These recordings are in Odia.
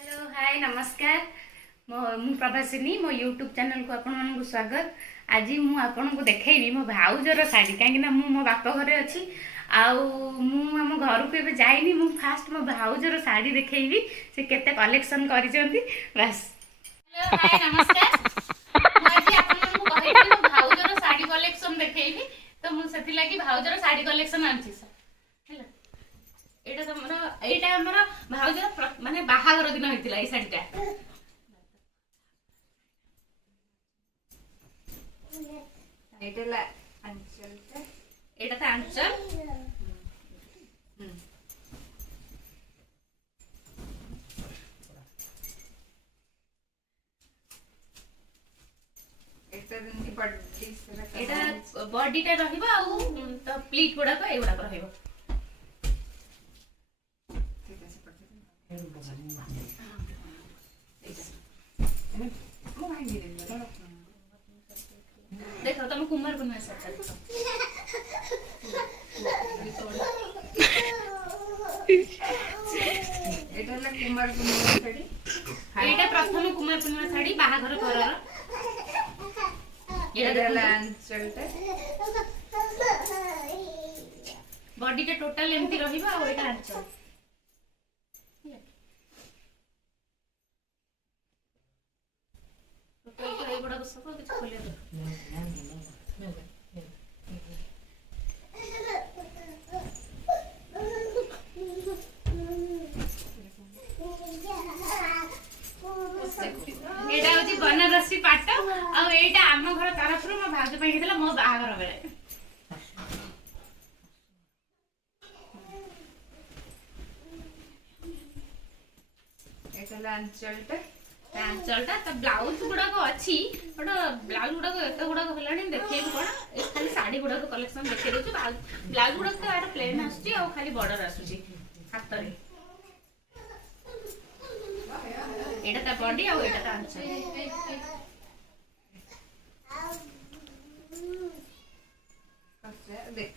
हेलो हाय नमस्कार मु प्रभासिनी मो यूट्यूब चैनल को आपण मानक स्वागत। आज मु आपन को देखैबी मो भाउजर साड़ी कहीं मु मो बाप घरे अच्छी आम घर को एबे जाइनी मु फास्ट मो भाउजर साड़ी देखैबी से केते कलेक्शन करिसेंती बस। हेलो हाय नमस्कार मु आज आपन को कहैबी मो भाउजर साड़ी कलेक्शन देखैबी तो मु सेति लागि भाउजर साड़ी कलेक्शन आनछि हेलो एटा हमर भाउजर माने बाहागर दिन होइतिला ए साड़ीटा एटा अंचल एटा त आंचल एटा बॉडीटा रहिबो आ त प्लीट गुडा को एगुडा को रहिबो देखो तुम कुमार बनवा सकता एटा कुमार पूर्णिमा साड़ी एटा प्रथम कुमार पूर्णिमा साड़ी बाहाघर घरर एटा अंचलटा बॉडीटा टोटल एमती रहिबो आ एटा अंचल टोटल एगुडा को सब किछ खोलिया एटा होची बनारसी पाट आ एटा आम घर तरफ रु मो भाज पई हितला मो बाहागर बेले एटा अंचलटा आंचलटा त ब्लाउज गुडा को अछि बट ब्लाउज गुडा को एते गुडा को हलानी देखिए कोन ए खाली साड़ी गुडा को कलेक्शन देखि दउछु ब्लाउज गुडा को आटा प्लेन आछी आ खाली बॉर्डर आछुची हाथ रे एटा त बॉडी आ एटा त आंचल देख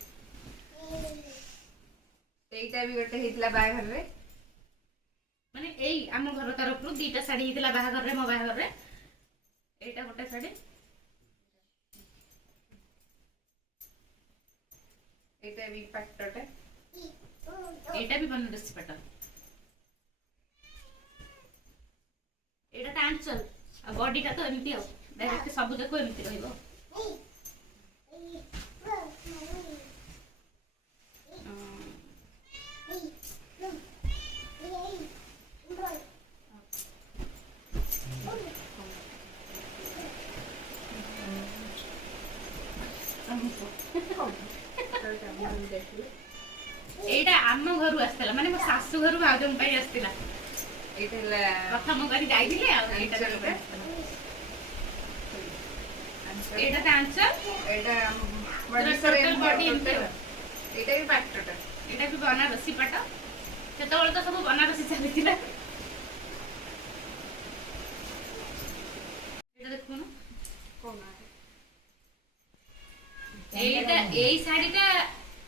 एटा भी गोटे हितला बाहाघर रे माने एई आम घर तरफ रु दीटा साड़ी हितला बाहाघर रे मो बाहाघर रे एटा गोटे साड़ी एटा भी पट्टटा एटा भी बनारसी पाट एटा त आंचल आ बॉडीटा तो एमती आ डायरेक्ट सब जको एमती रहइबो एटा आम घर आसला माने मो सासु घर भाउजन पई आस्तिला एटा प्रथम करी जाइथिले आ एटा एटा त आंचल एटा टोटल बॉडी एमती एटा भी पट्टटा एटा भी बनारसी पाट सेतबेले तो सब बनारसी चलिथिला एटा देखुन कोना एटा एई साड़ीटा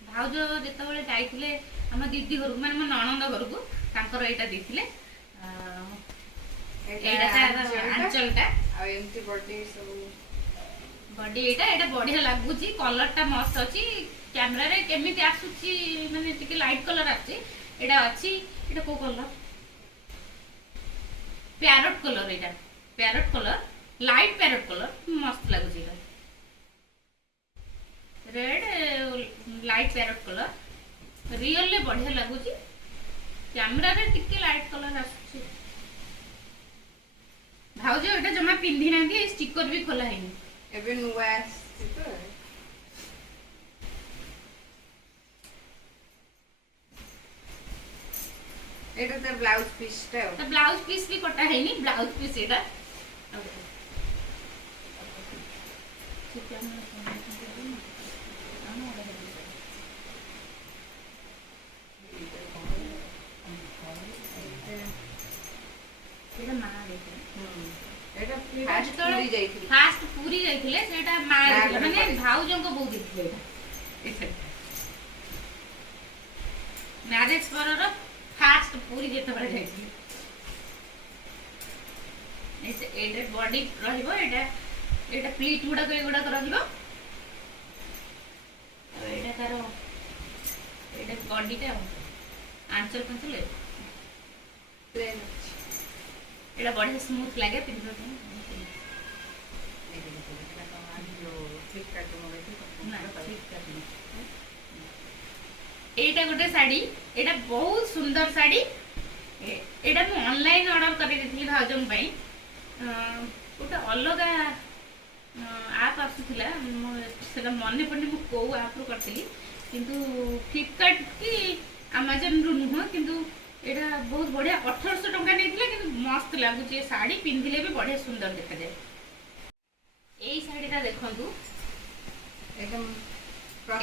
भाउज जेतबेले जाइथिले हम दीदी घर माने म ननंद घर को तांकर एटा देथिले एटा आंचलटा आ एमती बॉडी सब बॉडी एटा बढ़िया लागुची कलरटा मस्त अछि कैमरा रे केमिति आसुची माने टिके लाइट कलर आछि एटा अछि एटा को कलर पैरोट कलर एटा parrot colour light parrot colour मस्त लागुची एटा red light parrot colour real ले बढ़िया लागुची कैमरा रे टिके लाइट कलर आसुची भाउज एटा जमा पिंधी नांदी स्टिकर भी खोला हैनी एबे नुवा आछि तो एटा त ब्लाउज पीसटा तो ब्लाउज पीस भी कटा है नहीं ब्लाउज पीस एटा ठीक है एटा मा देखो एटा फास्ट पूरी जाइथिली फास्ट पूरी जाइथिले सेटा मा माने भाउजन को बहु देखिले एटा मैरिज परर फास्ट पूरी जेते बड़े जाइथिले ଏଇଟା ବଡି ରହିବ, ଏଇଟା ପ୍ଲିଟ୍ ଏଗୁଡାକ ରହିବ। ଆଉ ଏଇଟା ତାର ଏଇଟା ବଡିଟା ଆଉ ଆଞ୍ଚଲ ଫାଞ୍ଚଲ ପ୍ଲେନ୍ ଅଛି। ଏଇଟା ବଢିଆ ସ୍ମୁଥ ଲାଗେ ପିନ୍ଧିବା ପାଇଁ। ନା, Flipkart ନୁହଁ। ଏଇଟା ଗୋଟେ ଶାଢୀ, ଏଇଟା ବହୁତ ସୁନ୍ଦର ଶାଢୀ। ଏଇଟା ମୁଁ ଅନଲାଇନ ଅର୍ଡର କରିଦେଇଥିଲି ଭାଉଜଙ୍କ ପାଇଁ। ଗୋଟେ ଅଲଗା ଆପ୍ ଆସୁଥିଲା, ସେଟା ମନେ ପଡୁନି ମୁଁ କୋଉ ଆପ୍ରୁ କରିଥିଲି, କିନ୍ତୁ ଫ୍ଲିପକାର୍ଟ କି ଆମାଜନରୁ ନୁହଁ। କିନ୍ତୁ ଏଇଟା ବହୁତ ବଢିଆ, 1800 ଟଙ୍କା ନେଇଥିଲା, କିନ୍ତୁ ମସ୍ତ ଲାଗୁଛି। ଏ ଶାଢୀ ପିନ୍ଧିଲେ ବି ବଢିଆ ସୁନ୍ଦର ଦେଖାଯାଏ। ଏଇ ଶାଢୀଟା ଦେଖନ୍ତୁ, ଏଇଟା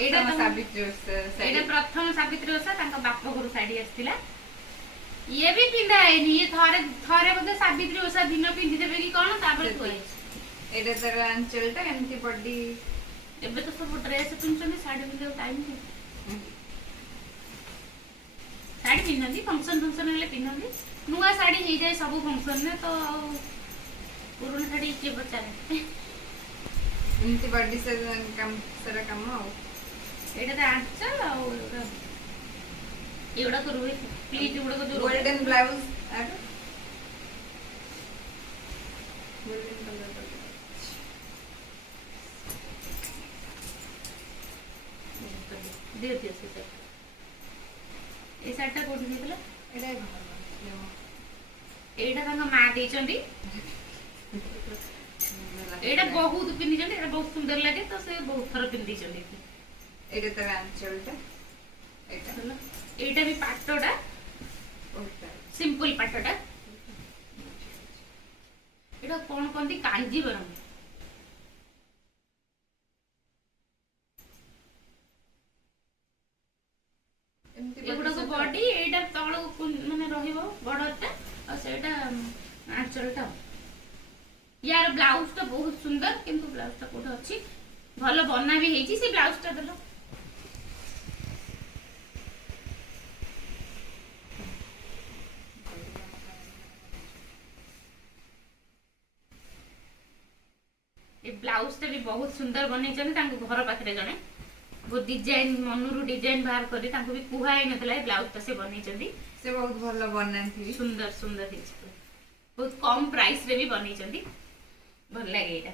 ଏଇଟା ପ୍ରଥମ ତ- ସାବିତ୍ରୀ ଓଷା ଶାଢ଼ୀ। ଏଇଟା ପ୍ରଥମ ସାବିତ୍ରୀ ଓଷା ତାଙ୍କ ବାପ ଘରୁ ଶାଢୀ ଆସିଥିଲା। ଇଏ ବି ପିନ୍ଧା ହେଇନି, ଇଏ ଥରେ ବୋଧେ ସାବିତ୍ରୀ ଓଷା ଦିନ ପିନ୍ଧିଦେବେ କି କଣ, ତାପରେ ଥୁଆ ହେଇଛି। ଏଇଟା ତାର ଆଞ୍ଚଲଟା ଏମିତି ବଡି। ଏବେ ତ ସବୁ ଡ୍ରେସ୍ ପିନ୍ଧୁଛନ୍ତି, ଶାଢୀ ପିନ୍ଧିବାକୁ ଟାଇମ୍ ନାହିଁ। ଶାଢୀ ପିନ୍ଧନ୍ତି, ଫଙ୍କସନ ହେଲେ ପିନ୍ଧନ୍ତି। ନୂଆ ଶାଢୀ ହେଇଯାଏ ସବୁ ଫଙ୍କସନରେ, ତ ଆଉ ପୁରୁଣା ଶାଢୀ କିଏ ପଚାରେ। ଏମିତି ବଡି ସାରା କାମ ଆଉ। ଏଇଟା ତ ଆଞ୍ଚଲ ଆଉ ଏଗୁଡାକ ରୁହେ ପ୍ଲିଟ୍ ଗୁଡାକ ଯୋଉ ରୁହେ। ଗୋଲ୍ଡେନ ବ୍ଲାଉଜ ଆର ଗୋଲ୍ଡେନ କଲର। ଦିଅ ସେ ଶାଢୀ। ଏଇ ଶାଢୀଟା କୋଉଠି ହେଇଥିଲା? ଏଇଟା ଏଇଟା ତାଙ୍କ ମା ଦେଇଛନ୍ତି। ଏଇଟା ବହୁତ ପିନ୍ଧିଛନ୍ତି, ଏଇଟା ବହୁତ ସୁନ୍ଦର ଲାଗେ, ତ ସେ ବହୁତ ଥର ପିନ୍ଧିଛନ୍ତି। ଏଇଟା ତାର ଆଞ୍ଚଲଟା। ହେଲା, ଏଇଟା ବି ପାଟଟା, ସିମ୍ପଲ ପାଟଟା। ଏଇଟା କଣ କହନ୍ତି, କାଞ୍ଜିବରମ। ଏଗୁଡାକ ବଡି, ଏଇଟା ତଳକୁ ମାନେ ରହିବ ବଡଟା, ଆଉ ସେଇଟା ଆଞ୍ଚଲଟା। ୟାର ବ୍ଲାଉଜ ଟା ବହୁତ ସୁନ୍ଦର, କିନ୍ତୁ ବ୍ଲାଉଜ ଟା କୋଉଠି ଅଛି, ଭଲ ବନା ବି ହେଇଛି। ସେ ବ୍ଲାଉଜ ଟା ଦେଲ। ଏ ବ୍ଲାଉଜ ଟା ବି ବହୁତ ସୁନ୍ଦର ବନେଇଛନ୍ତି। ତାଙ୍କ ଘର ପାଖରେ ଜଣେ ବହୁତ ଡିଜାଇନ, ମନରୁ ଡିଜାଇନ ବାହାର କରି, ତାଙ୍କୁ ବି କୁହା ହେଇନଥିଲା ଏ ବ୍ଲାଉଜ ଟା ସେ ବନେଇଛନ୍ତି। ସେ ବହୁତ ଭଲ ବନାନ୍ତି। ସୁନ୍ଦର ସୁନ୍ଦର ହେଇଛି, ବହୁତ କମ ପ୍ରାଇସ ରେ ବି ବନେଇଛନ୍ତି। ଭଲ ଲାଗେ ଏଇଟା।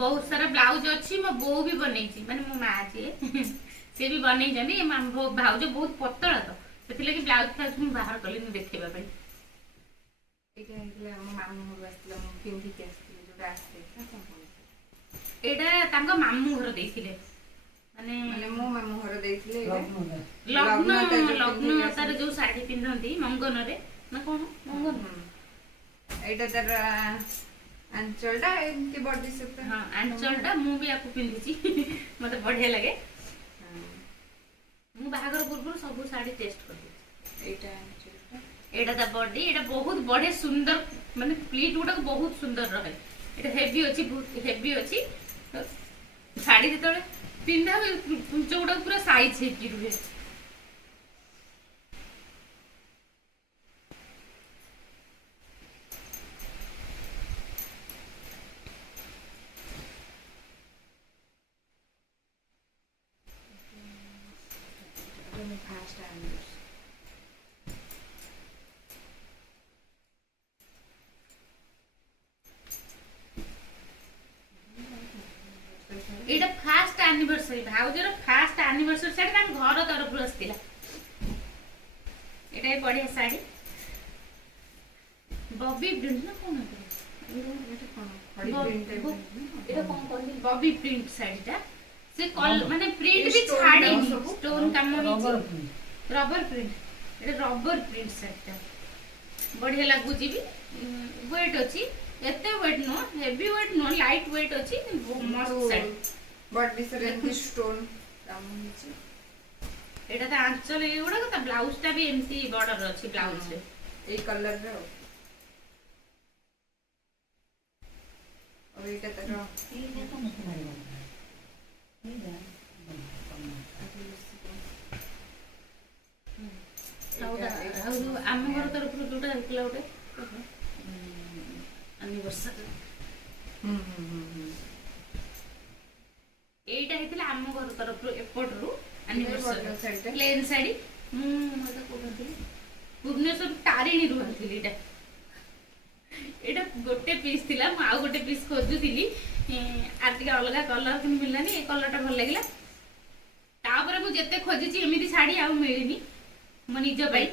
ବହୁତ ସାରା ବ୍ଲାଉଜ ଅଛି, ମୋ ବୋଉ ବି ବନେଇଛି, ମାନେ ମୋ ମା ଯିଏ ସେ ବି ବନେଇଛନ୍ତି। ଭାଉଜ ବହୁତ ପତଳା, ତ ସେଥିଲାଗି ବ୍ଲାଉଜ ଫ୍ଲାଉଜ ମୁଁ ବାହାର କଲିନି ଦେଖେଇବା ପାଇଁ। ଏଇଟା ହେଇଥିଲା ଆମ ମାମୁଁ ଘରୁ ଆସିଥିଲା, ମୁଁ ପିନ୍ଧିକି ଆସିଥିଲି, ଯୋଉଟା ଆସିଥିଲା। ଏଇଟା ତାଙ୍କ ମାମୁଁ ଘର ଦେଇଥିଲେ, ମାନେ ମୋ ମାମୁଁ ଘର ଦେଇଥିଲେ। ଲଗ୍ନ ତାର ଯୋଉ ଶାଢୀ ପିନ୍ଧନ୍ତି ମଙ୍ଗନରେ, ନା କଣ ମଙ୍ଗନ। ଏଇଟା ତାର ଆଞ୍ଚଲଟା, ଏମିତି ବଡି ସହିତ। ହଁ, ଆଞ୍ଚଲଟା ମୁଁ ବି ଆକୁ ପିନ୍ଧିଛି, ମତେ ବଢିଆ ଲାଗେ। ମୁଁ ବାହାଘର ପୂର୍ବରୁ ସବୁ ଶାଢୀ ଟେଷ୍ଟ କରିଦେଇଛି। ଏଇଟା ଆଞ୍ଚଲଟା, ଏଇଟା ତା ବଡି। ଏଇଟା ବହୁତ ବଢିଆ ସୁନ୍ଦର, ମାନେ ପ୍ଲିଟ୍ ଗୁଡାକ ବହୁତ ସୁନ୍ଦର ରହେ। ଏଇଟା ହେଭି ଅଛି, ବହୁତ ହେଭି ଅଛି। ଶାଢୀ ଯେତେବେଳେ ପିନ୍ଧା ହୁଏ, କୁଞ୍ଚ ଗୁଡାକ ପୁରା ସାଇଜ ହେଇକି ରୁହେ। First anniversary. ଏଇଟା ଫାଷ୍ଟ ଆନିଭର୍ସରୀ, ଭାଉଜର ଫାଷ୍ଟ ଆନିଭର୍ସରୀ ଶାଢୀ, ତାଙ୍କ ଘର ତରଫରୁ ଆସିଥିଲା। ଏଇଟା ବି ବଢିଆ ଶାଢୀ, ବବି ପ୍ରିଣ୍ଟ ନା କଣ ଏଇଟା କଣ କହନ୍ତି, ବବି ପ୍ରିଣ୍ଟ ଶାଢୀଟା। ସେ ମାନେ ପ୍ରିଣ୍ଟ ବି ଛାଡିନି, ଷ୍ଟୋନ କାମ ହେଇଛି, ରବର ପ୍ରିଣ୍ଟ। ଏଇଟା ରବର ପ୍ରିଣ୍ଟ ଶାଢୀଟା ବଢିଆ ଲାଗୁଛି ବି। ୱେଟ୍ ଅଛି, ଏତେ ୱେଟ୍ ନୁହଁ, ହେଭି ୱେଟ୍ ନୁହଁ, ଲାଇଟ୍ ୱେଟ୍ ଅଛି, ମସ୍ତ ଶାଢୀ। ବଡି ସାରା ଏମିତି ଷ୍ଟୋନ କାମ ହେଇଛି। ଏଇଟା ତା ଆଞ୍ଚଲ ଏଗୁଡାକ, ତା ବ୍ଲାଉଜ ଟା ବି ଏମିତି ବର୍ଡର ଅଛି ବ୍ଲାଉଜରେ, ଏଇ କଲରରେ। ଆଉ ଏଇଟା ତାର ଆଉଟା ଆଉ ଯୋଉ ଆମ ଘର ତରଫରୁ ଯୋଉଟା ହେଇଥିଲା ଗୋଟେ ଆନିଭର୍ସରୀ ଏଇଟା ହେଇଥିଲା ଆମ ଘର ତରଫରୁ ଏପଟରୁ ଆନିଭର୍ସରୀ ପ୍ଲେନ୍ ଶାଢ଼ୀ। ମୁଁ ଏଇଟା କହୁଥିଲି ଭୁବନେଶ୍ୱର ତାରିଣୀରୁ ଆଣିଥିଲି ଏଇଟା। ଏଇଟା ଗୋଟେ ପିସ୍ ଥିଲା, ମୁଁ ଆଉ ଗୋଟେ ପିସ୍ ଖୋଜୁଥିଲି ଆଉ ଟିକେ ଅଲଗା କଲର କିନ୍ତୁ ମିଳିଲାନି, ଏ କଲରଟା ଭଲ ଲାଗିଲା। ତାପରେ ମୁଁ ଯେତେ ଖୋଜିଛି ଏମିତି ଶାଢ଼ୀ ଆଉ ମିଳିନି ମୋ ନିଜ ପାଇଁ।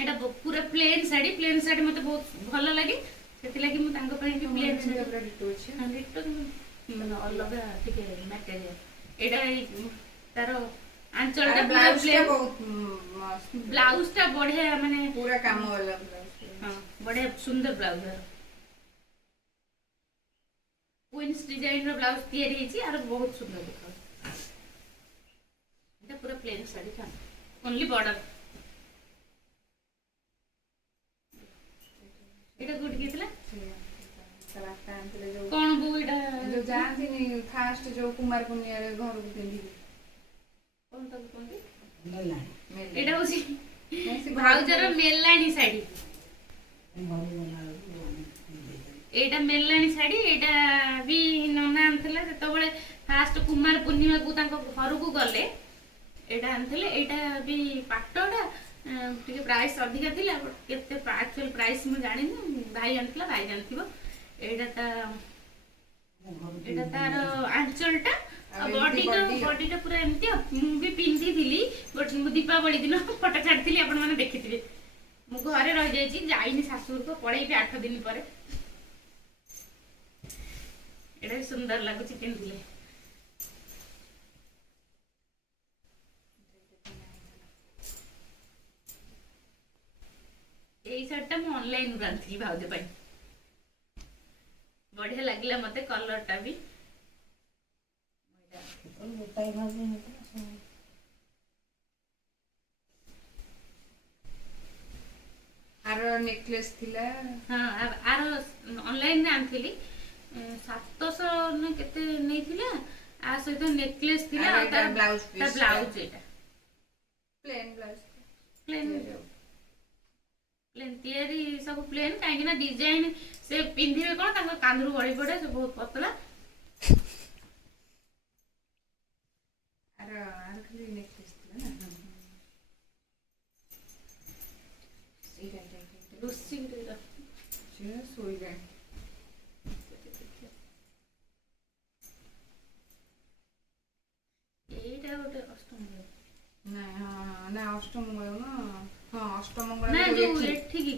ଏଇଟା ପୁରା ପ୍ଲେନ୍ ଶାଢ଼ୀ ମତେ ବହୁତ ଭଲ ଲାଗେ, ସେଥିଲାଗି ମୁଁ ତାଙ୍କ ପାଇଁ ବି ପ୍ଲେନ୍ ଶାଢ଼ୀ ଅଲଗା ଟିକେ ମ୍ୟାଟେରିଆଲ। ଏଇଟା ତାର ଆଞ୍ଚଳଟା ବ୍ଲାଉଜଟା ବଢିଆ ମାନେ पूरा काम वाला ब्लाउज। ହଁ ବଢିଆ ସୁନ୍ଦର ବ୍ଲାଉଜ। କୁଇନ୍ସ ଡିଜାଇନର ବ୍ଲାଉଜ ତିଆରି ହେଇଛି, ଆର ବହୁତ ସୁନ୍ଦର ଦେଖାଯାଉଛି। এটা পুরো প্লেন শাড়ি था, ओनली बॉर्डर। এটা কোটি কিতলা कलाकार आंतले जो कोन बो एटा जो जानती नहीं फास्ट जो कुमार पुनिया रे घर को पिंदी कोन तक कोनती मेलानी এটা হচ্ছে ভাউজর মেলানি শাড়ি। এইটা মেলানি শাড়ি, এইটা ବି ନନା ଆଣିଥିଲା ଯେତେବେଳେ ଫାଷ୍ଟ କୁମାର ପୂର୍ଣ୍ଣିମାକୁ ତାଙ୍କ ଘରକୁ ଗଲେ ଏଇଟା ଆଣିଥିଲେ। ଏଇଟା ବି ପାଟଟା ଟିକେ ପ୍ରାଇସ୍ ଅଧିକା ଥିଲା, କେତେ ଆକ୍ଚୁଆଲ ପ୍ରାଇସ୍ ମୁଁ ଜାଣିନି, ଭାଇ ଆଣିଥିଲା, ଭାଇ ଜାଣିଥିବ। ଏଇଟା ତାର ଆଞ୍ଚଳଟା ବଡିଟା ପୁରା ଏମିତି। ମୁଁ ବି ପିନ୍ଧିଥିଲି ମୁଁ ଦୀପାବଳି ଦିନ ଫଟୋ ଛାଡ଼ିଥିଲି, ଆପଣମାନେ ଦେଖିଥିବେ। ମୁଁ ଘରେ ରହିଯାଇଛି, ଯାଇନି ଶାଶୁଘରକୁ, ପଳେଇବି 8 ଦିନ ପରେ। ଏଇଟା ବି ସୁନ୍ଦର ଲାଗୁଛି ପିନ୍ଧିଲେ। ଏଇ ଶାଢ଼ୀଟା ମୁଁ ଅନଲାଇନରୁ ଆଣିଥିଲି ଭାଉଜ ପାଇଁ, ବଢିଆ ଲାଗିଲା ମତେ କଲରଟା ବି। आरो नेकलेस थिला हाँ आर ऑनलाइन रे आनथिली 700 न केते नै थिला। आ सहित नेकलेस थिला और तार ब्लाउज एटा प्लेन ब्लाउज प्लेन तियारी सब प्लेन काहे ना डिजाइन से पिंधिबे कोन तांको कांदरू गळी पड़े से बहुत पतला। आरो खाली नेकलेस थिला ना रुसी रे छे सोई गए एटा गोटे अष्टमंगल ना ना अष्टमंगल ना हां अष्टमंगल ना जो एठी की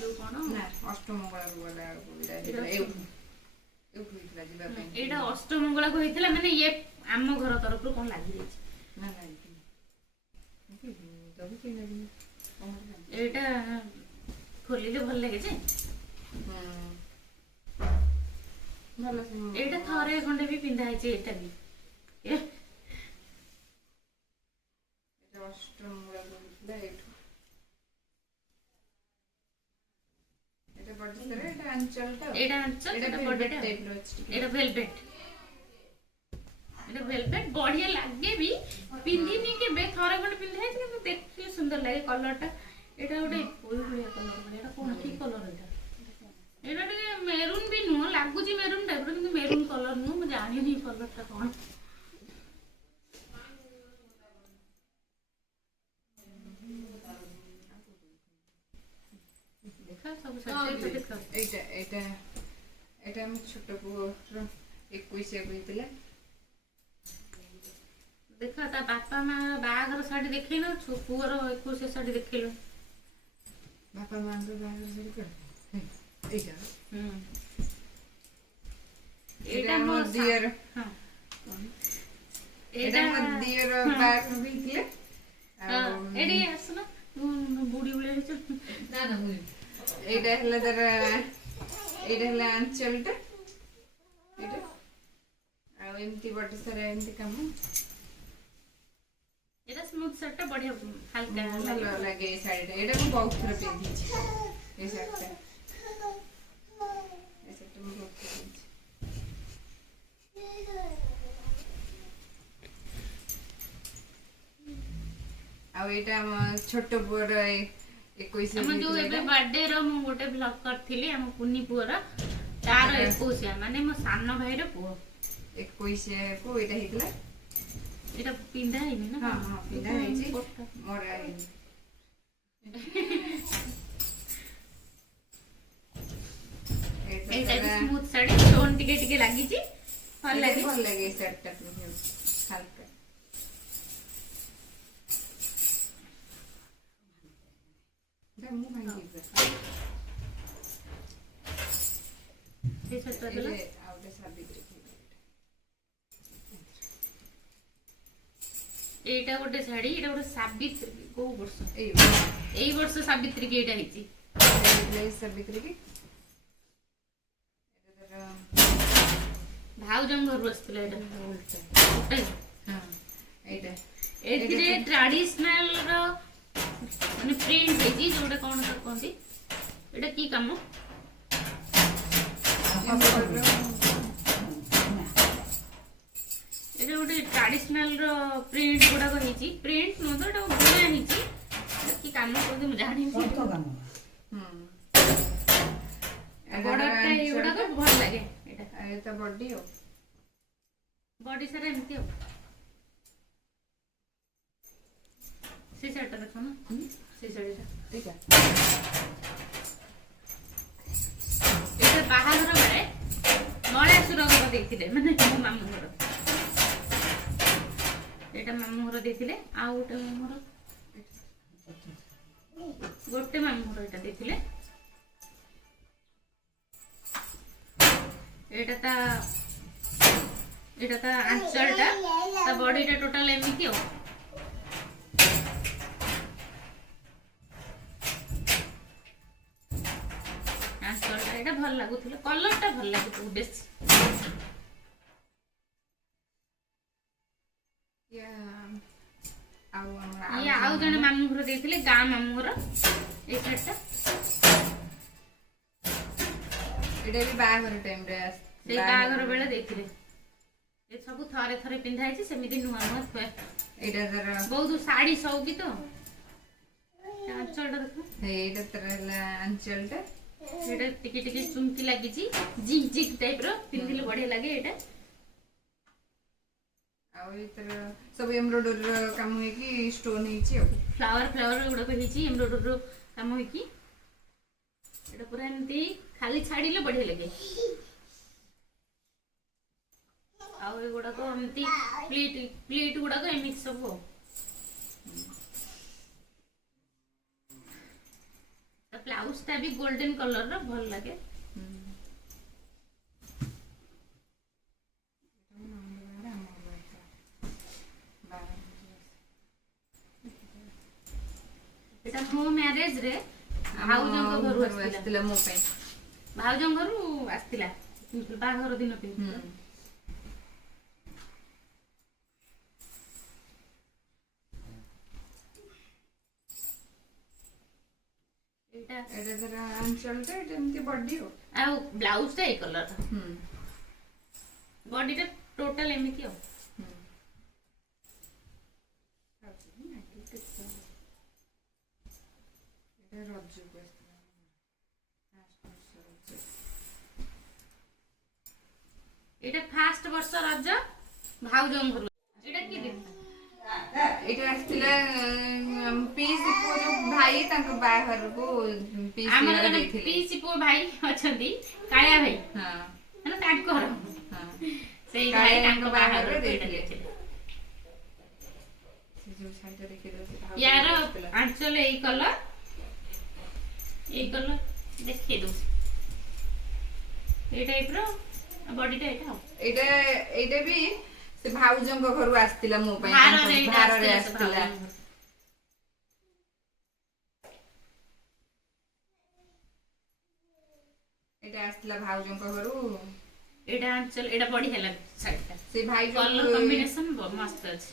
जो कोन ना अष्टमंगल वाला एटा एटा अष्टमंगल को हेतला माने ये आम घर तरफ कोन लागि रे ना लागि तब के लागि एटा खोलिले भल लागे जे भलो से एटा थरे खंडे भी पिंधा है जे एटा भी अष्टमंगल बोलला एटा बॉडी करे एटा अंचलटा एटा बॉडी टाइप रो अछि एटा वेलवेट बढ़िया लागे भी पिंधिनी के बे थरे खंडे पिंधा है कि देखिए सुंदर लागे कलरटा। एटा गोटे कोई बढ़िया कलर माने एटा कोन ठीक कलर एटा एटा के मेरून भी नु लागुची मेरून टाइप रो किंतु मेरून कलर नु म जानि नहीं कलरटा कोन। देखा सब सच्चे देखा एटा हम छोट पुअर 21 कहितला देखा ता बापा मां बाघर साड़ी देखै न पुअर 21 साड़ी देखैलो बापा मां के बाघर साड़ी कर एटा एटा मो डियर हां एटा मो डियर बाघ भीतले एडी आसना बुडी बुडी छ ना ना एटा हला दर एटा हला अंचलटा एटा आ एमती बट सारा एमती काम एटा स्मूथ शर्ट बढ़िया हल्का भलो लागे ए साड़ी एटा को बहुत थोड़ा पिंधी छी ए शर्ट में बहुत पिंधी ଆଉ ଏଇଟା ଆମ ଛୋଟ ପୁଅର 21 ଆମ ଯୋଉ ଏବେ ବାର୍ଥଡେ ର ମୁଁ ଗୋଟେ ବ୍ଲଗ କରିଥିଲି ଆମ କୁନି ପୁଅର ତାର 21 ମାନେ ମୋ ସାନ ଭାଇର ପୁଅ 21 କୁ ଏଇଟା ହେଇଥିଲା। ଏଟା ପିନ୍ଧା ହେଇନି ନା? ହଁ ହଁ ପିନ୍ଧା ହେଇଛି ମରା ହେଇନି। ଏଇଟା ବି ସ୍ମୁଥ ଶାଢୀ ଷ୍ଟୋନ ଟିକେ ଟିକେ ଲାଗିଛି ଭଲ ଲାଗେ। ଭଲ ଲାଗେ এই ଶାଢୀଟା ହାଲକା। ମୁଁ ଭାଙ୍ଗି ସେ ସତ ଦେଲା ଆଉ ଗୋଟେ ସାବିତ୍ରୀ ଏଇଟା ଗୋଟେ ଶାଢୀ ଏଇଟା ଗୋଟେ ସାବିତ୍ରୀ କୋଉ ବର୍ଷ ଏଇ ବର୍ଷ ସାବିତ୍ରୀ କି ଏଇଟା ହେଇଛି ସାବିତ୍ରୀ କି ଭାଉଜଙ୍କ ଘରୁ ଆସିଥିଲା ଏଇଟା ଏଇଟା ଏଥିରେ ଟ୍ରାଡିସନାଲ ର ମାନେ ପ୍ରିଣ୍ଟ ହେଇଛି ଯୋଉଟା କଣ ତାକୁ କହନ୍ତି ଏଇଟା କି କାମ এটা ଗୋଟେ ଟ୍ରାଡିସନାଲ ର ପ୍ରିଣ୍ଟ ଗୁଡାକ ହେଇଛି ପ୍ରିଣ୍ଟ ନୁହଁ ତ ଏଟା ବୁଣା ହେଇଛି କି କାମ କରୁଛି ମୁଁ ଜାଣିନି ବଡଟା ଏଇଗୁଡାକ ଭଲ ଲାଗେ ଏଇଟା ବଡି ଆଉ ବଡି ସାରା ଏମିତି ଆଉ ସେ ଶାଢୀଟା ଦେଖ ନା ସେ ଶାଢୀଟା ଏଇଟା ବାହାଘର ବେଳେ ମଳାସୁର ଘର ଦେଇଥିଲେ ମାନେ ମୋ ମାମୁଁ ଘର ଏଇଟା ମାମୁଁ ଘର ଦେଇଥିଲେ ଆଉ ଗୋଟେ ମାମୁଁ ଘର ଗୋଟେ ମାମୁଁ ଘର ଏଇଟା ଦେଇଥିଲେ ଏଇଟା ତା ଆଞ୍ଚଳଟା ତା ବଡିଟା ଟୋଟାଲ ଏମିତି ଆଉ ଆଞ୍ଚଳଟା ଏଇଟା ଭଲ ଲାଗୁଥିଲା କଲରଟା ଭଲ ଲାଗୁଥିଲା ବେଶୀ ଆଉ ଜଣେ ମାମୁଁ ଘର ଦେଇଥିଲେ ଗାଁ ମାମୁଁ ଘର ଏଇ ଶାଢୀଟା ଏଇଟା ବି ବାହାଘର ଟାଇମରେ ସେଇ ବାହାଘର ବେଳେ ଦେଇଥିଲେ ଏ ସବୁ ଥରେ ଥରେ ପିନ୍ଧା ହେଇଛି ସେମିତି ନୂଆ ନୂଆ ଥୁଆ ଏଇଟା ତାର ବହୁତ ଶାଢୀ ସଉକି ତ ଆଞ୍ଚଳଟା ଦେଖ ଏଇଟା ତାର ହେଲା ଆଞ୍ଚଳଟା ଏଇଟା ଟିକେ ଟିକେ ଚୁମକି ଲାଗିଛି ଜିଗ୍ ଜିଗ୍ ଟାଇପ ର ପିନ୍ଧିଲେ ବଢିଆ ଲାଗେ ଏଇଟା ଆଉ ଏଇଟାର ସବୁ ଏମ୍ବ୍ରୋଡରୀ ର କାମ ହେଇକି ଷ୍ଟୋନ ହେଇଛି ଆଉ ଫ୍ଲାୱାର ଗୁଡାକ ହେଇଛି ଏମ୍ବ୍ରୋଡରୀ ର କାମ ହେଇକି ଏଇଟା ପୁରା ଏମିତି ଖାଲି ଛାଡିଲେ ବଢିଆ ଲାଗେ ଆଉ ଏଗୁଡାକ ଏମିତି ପ୍ଲିଟ ଗୁଡାକ ଏମିତି ସବୁ ବ୍ଲାଉଜ ଟା ବି ଗୋଲ୍ଡେନ କଲର ର ଭଲ ଲାଗେ এটা ମୋ ମ୍ୟାରେଜ ରେ ଭାଉଜଙ୍କ ଘରୁ ଆସିଥିଲା ମୋ ପାଇଁ ଭାଉଜଙ୍କ ଘରୁ ଆସିଥିଲା ବାହାଘର ଦିନ ପିନ୍ଧିଥିଲା ଏଇଟା ତାର ଆଞ୍ଚଳଟା ଏଇଟା ଏମିତି ବଡି ଆଉ ବ୍ଲାଉଜ ଟା ଏଇ କଲର ବଡିଟା ଟୋଟାଲ ଏମିତି ଆଉ এটা ফার্স্ট বর্ষ রজ ভাউজং ঘর এটা কি দিন এটা আসলে পিସି ପୁଅ ଯୋଉ ଭାଇ ତାଙ୍କ ବାହାଘରକୁ ପିସି ଆମର ଜଣେ ଦେଇଥିଲେ ପିସି ପୁଅ ଭାଇ ଅଛନ୍ତି କାଳିଆ ଭାଇ ହଁ ମାନେ ତାଙ୍କର ସେଇ ଭାଇ ତାଙ୍କ ବାହାଘରରେ ଦେଇଥିଲେ ସେ ଯୋଉ ଶାଢୀଟା ଦେଖିଦେଲେ ୟାର ଆଞ୍ଚଲ ଏଇ କଲର ଦେଖେଇ ଦଉଛି ଏଇ ଟାଇପର ବଡିଟା ଏଇଟା ବି ସେ ଭାଉଜଙ୍କ ଘରୁ ଆସିଥିଲା ମୋ ପାଇଁ ଭାରରେ ଆସିଥିଲା ଏଇଟା ଆସିଥିଲା ଭାଉଜଙ୍କ ଘରୁ ଏଇଟା ଆଞ୍ଚଲ ଏଇଟା ବଢିଆ ଲାଗେ ଶାଢୀଟା ସେ ଭାଇ କଲର କମ୍ବିନେସନ ମସ୍ତ ଅଛି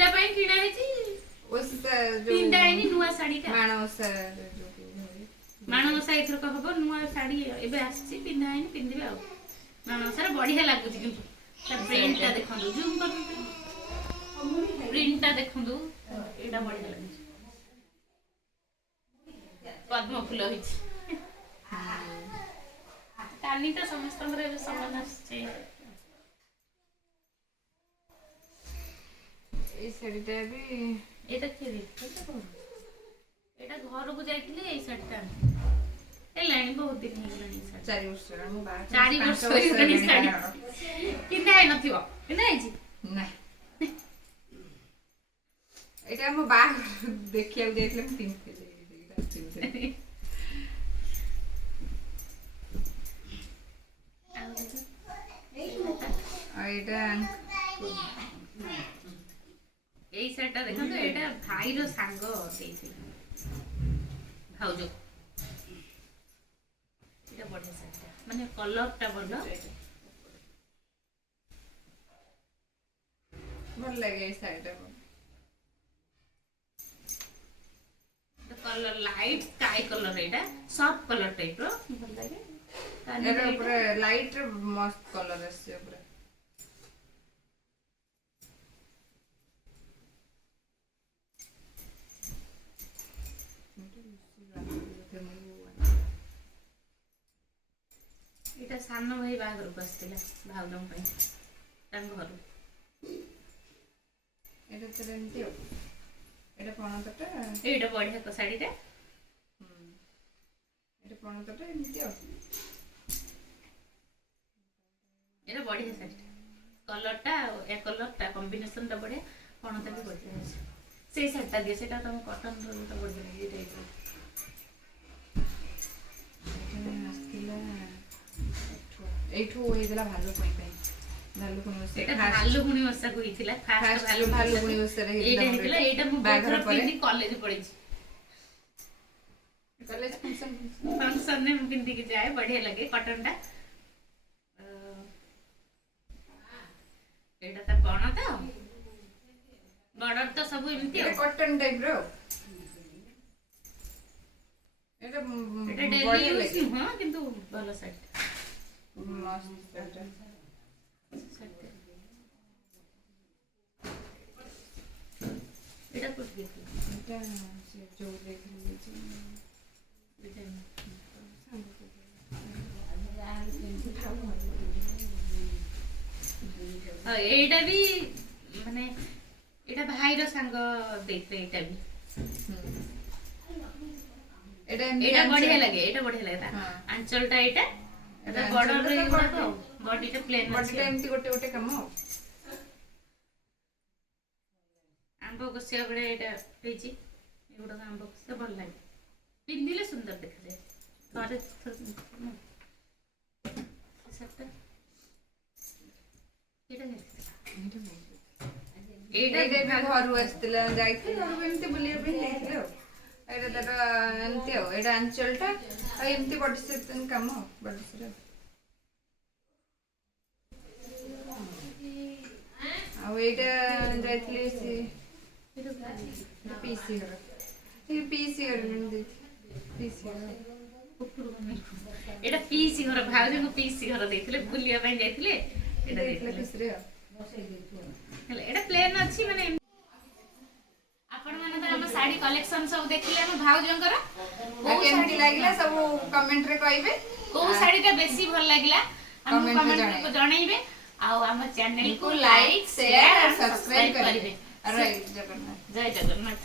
ପୂଜା ପାଇଁ କିଣା ହେଇଛି। ଓଷା ତିନିଟା ହେଇନି ନୂଆ ଶାଢୀଟା। ମାଣଓଷା ମାଣବସା ଏଥରକ ହବ। ନୂଆ ଶାଢୀ ଏବେ ଆସିଛି, ପିନ୍ଧା ହେଇନି, ପିନ୍ଧିବେ ଆଉ। ମାଣବସାରେ ବଢିଆ ଲାଗୁଛି କିନ୍ତୁ ତା ପ୍ରିଣ୍ଟଟା ଦେଖନ୍ତୁ, ଜୁମ୍ କରନ୍ତୁ, ପ୍ରିଣ୍ଟଟା ଦେଖନ୍ତୁ, ଏଇଟା ବଢିଆ ଲାଗୁଛି। ପଦ୍ମ ଫୁଲ ହେଇଛି। କାନି ତ ସମସ୍ତଙ୍କର ଏବେ ସମାନ ଆସୁଛି। ଏଇ ଶାଢୀଟା ବି ଏଇଟା କିଏ ଦେଇଥିଲା? ଏଇଟା ଘରକୁ ଯାଇଥିଲି। ଏଇ ଶାଢୀଟା ହେଲାଣି ବହୁତ ଦିନ ହେଇଗଲାଣି। 4 ବର୍ଷ ହେଲାଣି। ମୁଁ ବାହା 4 ବର୍ଷ ହେଇଗଲାଣି ଶାଢୀ ପିନ୍ଧା ହେଇନଥିବ। ପିନ୍ଧା ହେଇଛି ନା, ଏଇଟା ଆମ ବାହାଘର ଦେଖିବାକୁ ଯାଇଥିଲେ ମୁଁ ପିନ୍ଧିଥିଲି। ଆଉ ଏଇଟା ଏଇ ଶାଢୀଟା ଦେଖନ୍ତୁ, ଏଇଟା ଭାଇର ସାଙ୍ଗ ଦେଇଥିଲା, ଭାଉଜ। ଏଇଟା ବଢିଆ ଶାଢୀଟା, ମାନେ କଲରଟା ଭଲ। ଭଲ ଲାଗେ ଏଇ ଶାଢୀଟା। କଲର ଲାଇଟ ସ୍କାଇ କଲର, ଏଇଟା ସଫ୍ଟ କଲର ଟାଇପର ଭଲ ଲାଗେ। ଏଟା ପୁରା ଲାଇଟ ର ମସ୍ତ କଲର ଆସିছে ପୁରା। ଏଇଟା ସାନ ଭାଇ ବାହାଘରକୁ ଆସିଥିଲା ଭାଉଜଙ୍କ ପାଇଁ, ତାଙ୍କ ଘରୁ। ଏଟା ତ ଏମିତି ଆଉ। ଏଟା ପଣତଟା, ଏଇଟା ବଢିଆ ଶାଢୀଟା। ଏଟା ପଣତଟା ଏମିତି ଆଉ। ଏଇଟା ବଢିଆ ଶାଢୀଟା, କଲରଟା ଏ କଲରଟା କମ୍ବିନେସନଟା ବଢିଆ, ପଣତ ବି ବଢିଆ ଅଛି। ସେଇ ଶାଢୀଟା ଦିଏ, ସେଇଟା ତମ କଟନର ଯୋଉଟା ବଢିଆ ଲାଗେ। ଏଇଠୁ ହେଇଥିଲା ଭାଲୁକୁଣି ପାଇଁ। ଭାଲୁକୁଣି ଏଇଟା ଭାଲୁକୁଣି ଓଷାକୁ ହେଇଥିଲା। ଫାଷ୍ଟ ଭାଲୁକୁଣି ଓଷାରେ ଏଇଟା ହେଇଥିଲା। ଏଇଟା ମୁଁ ବାହାଘର ବହୁତ ପରେ ପିନ୍ଧି କଲେଜ ପଳେଇଛି। କଲେଜ ଫଙ୍କସନରେ ମୁଁ ପିନ୍ଧିକି ଯାଏ, ବଢିଆ ଲାଗେ କଟନଟା। ଏଇଟା ତା ପଣତ, ବର୍ଡର ତ ସବୁ ଏମିତି ଆଉ। କଟନ ଟାଇପର। ଏଟା ଡେଲି ବଢିଆ ୟୁଜ ଲାଗେ। ନୁହଁ କିନ୍ତୁ ଭଲ ଶାଢୀ। ମସ୍ତ ଶାଢୀଟା। ଏଇଟା କୋଉଠି ଦେଇଥିଲା? ଏଟା ସେ ଯୋଉ ଦେଇଥିଲି ଏଇଟା ବି ମାନେ ଏଇଟା ଭାଇର ସାଙ୍ଗ ଦେଇଥିଲେ। ଏଇଟା ବି ଏଇଟା ବଢିଆ ଲାଗେ। ଏଇଟା ବଢିଆ ଲାଗେ। ଆଞ୍ଚଳଟା ଏଇଟା ବର୍ଡର ଏଗୁଡାକ, ବଡିଟା ପ୍ଲେନ ଅଛି। ଏମିତି ଗୋଟେ ଗୋଟେ କାମ ଆଉ। ଆମ୍ବ କଷିଆ ଭଳିଆ ଏଇଟା ହେଇଛି। ଏଗୁଡାକ ଆମ୍ବ କଷିଆ ଭଲ ଲାଗେ, ପିନ୍ଧିଲେ ସୁନ୍ଦର ଦେଖାଯାଏ। ଥରେ ଏଇଟା ବି ଘରୁ ଆସିଥିଲା, ଯାଇଥିଲି ଘରକୁ ଏମିତି ବୁଲିବା ପାଇଁ ଯାଇଥିଲି ଆଉ। ଏଇଟା ତାର ଏମିତି ଆଉ। ଏଇଟା ଆଞ୍ଚଳଟା ଆଉ ଏମିତି ବଡି ସେଟ୍ କାମ ଆଉ। ବଡି ସେଟ୍ ଆଉ ଏଇଟା ଯାଇଥିଲି ପିଇସି ଘର। ପିଇସି ଘର ଏଇଟା ପିଇସି ଘର, ଭାଉଜଙ୍କୁ ପିଇସି ଘର ଦେଇଥିଲେ, ବୁଲିବା ପାଇଁ ଯାଇଥିଲେ। ଏଇଟା ଦେଇଥିଲେ ଖୁସିରେ ଆଉ। ହେଲା, ଏଇଟା ପ୍ଲେନ୍ ଅଛି। ମାନେ ଆପଣମାନେ ତ ଆମ ଶାଢୀ କଲେକ୍ସନ ସବୁ ଦେଖିଲେ ଆମ ଭାଉଜଙ୍କର। କେମିତି ଲାଗିଲା ସବୁ କମେଣ୍ଟରେ କହିବେ। କୋଉ ଶାଢୀଟା ବେଶୀ ଭଲ ଲାଗିଲା ଆମକୁ କମେଣ୍ଟରେ ଜଣେଇବେ। ଆଉ ଆମ ଚ୍ୟାନେଲକୁ ଲାଇକ୍, ସେୟାର ଆଉ ସବସ୍କ୍ରାଇବ କରିବେ। ଜୟ ଜଗନ୍ନାଥ। ଜୟ ଜଗନ୍ନାଥ।